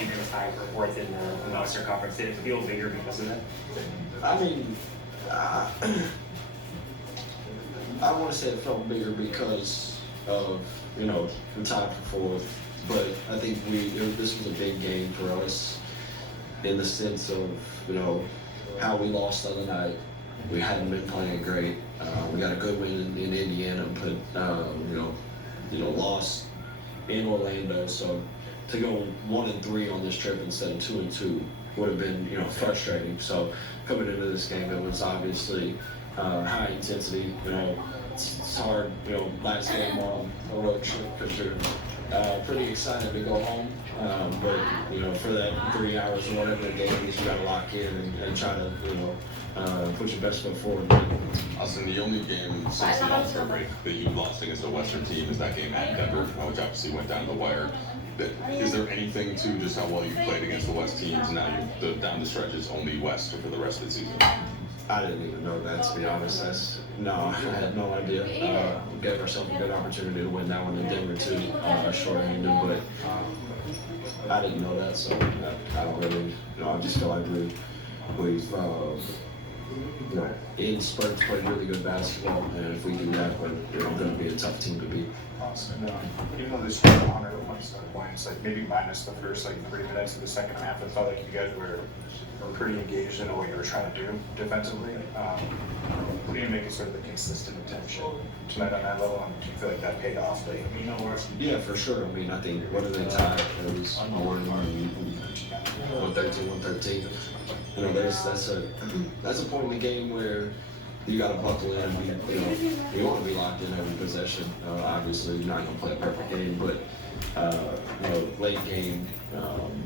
came in tied for fourth in the Western Conference. Did it feel bigger because of that? I mean, I want to say it felt bigger because of, you know, we tied for fourth, but I think this was a big game for us in the sense of, you know, how we lost the other night. We hadn't been playing great. We got a good win in Indiana, but lost in Orlando. So to go 1-3 on this trip instead of 2-2 would have been, you know, frustrating. So coming into this game, it was obviously high intensity. You know, it's hard. You know, last game on a road trip because you're pretty excited to go home. But you know, for that 3 hours or whatever the game is, you got to lock in and try to, you know, put your best foot forward. Austin, the only game since the All-Star break that you've lost against a Western team is that game at Denver, which obviously went down the wire. Is there anything to just how well you played against the West teams? Now down the stretch is only West for the rest of the season. I didn't even know that, to be honest. I had no idea. We gave ourselves a good opportunity to win that one in Denver too, short-handed, but I didn't know that, so I don't really, you know, I just feel like we've you know, in spurts played really good basketball, and if we do that, we're going to be a tough team to beat. Austin, even though they scored 100 points, like maybe minus the first 3 minutes of the second half, it felt like you guys were pretty engaged in what you were trying to do defensively. What do you make it sort of a consistent attention tonight on that level? And do you feel like that paid off late? Yeah, for sure. I mean, I think what are they tied? It was 113. You know, that's a point in the game where you got to buckle in. You want to be locked in every possession. Obviously, you're not going to play a perfect game, but you know, late game,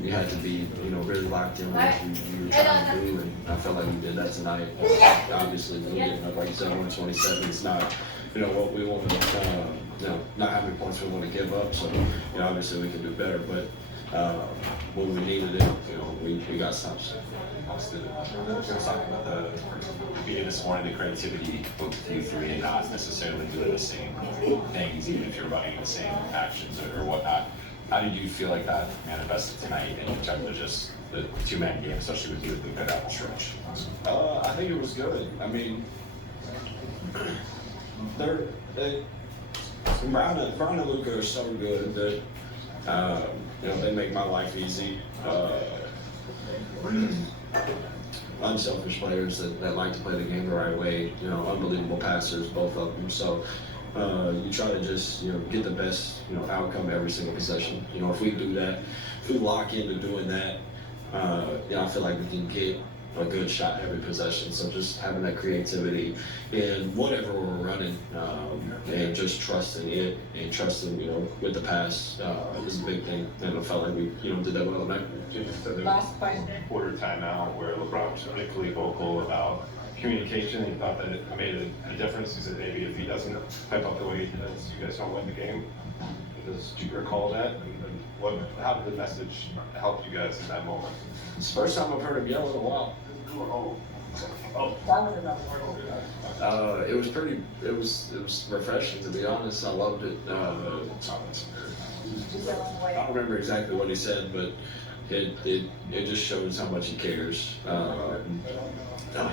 you had to be, you know, really locked in what you were trying to do, and I felt like we did that tonight. Obviously, we're getting up, like you said, 127. It's not, you know, what we want to, you know, not how many points we want to give up. So, you know, obviously we can do better, but when we needed it, you know, we got stops. Austin, we're going to talk about the being this morning, the creativity both you three and not necessarily doing the same things, even if you're running the same actions or whatnot. How did you feel like that manifested tonight in terms of just the two-man game, especially with you with the good out stretch? I think it was good. I mean, Brown and Luka are so good that you know, they make my life easy. Unselfish players that like to play the game the right way. You know, unbelievable passers, both of them. So you try to just, you know, get the best, you know, outcome every single possession. You know, if we do that, if we lock into doing that, you know, I feel like we can get a good shot every possession. So just having that creativity in whatever we're running, and just trusting it and trusting, you know, with the pass is a big thing. And I felt like we, you know, did that well tonight. Last question. Quarter timeout where LeBron was particularly vocal about communication. He thought that it made a difference. He said maybe if he doesn't pipe up the way he does, you guys don't win the game. Do you recall that? And how did the message help you guys in that moment? It's the first time I've heard him yell in a while. It was refreshing, to be honest. I loved it. I don't remember exactly what he said, but it just shows how much he cares.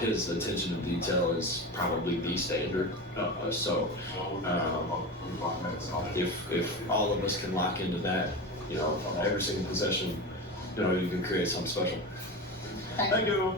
His attention to detail is probably the standard. So if all of us can lock into that, you know, every single possession, you know, you can create something special. Thank you.